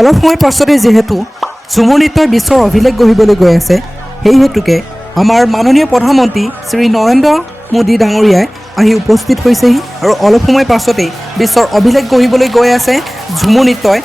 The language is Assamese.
অলপ সময় পাছতে যেহেতু ঝুমুৰ নৃত্যই বিশ্বৰ অভিলেখ গঢ়িবলৈ গৈ আছে, সেই হেতুকে আমাৰ মাননীয় প্ৰধানমন্ত্ৰী শ্ৰী নৰেন্দ্ৰ মোদী ডাঙৰীয়াই আহি উপস্থিত হৈছেহি আৰু অলপ সময় পাছতেই বিশ্বৰ অভিলেখ গঢ়িবলৈ গৈ আছে ঝুমুৰ নৃত্যই।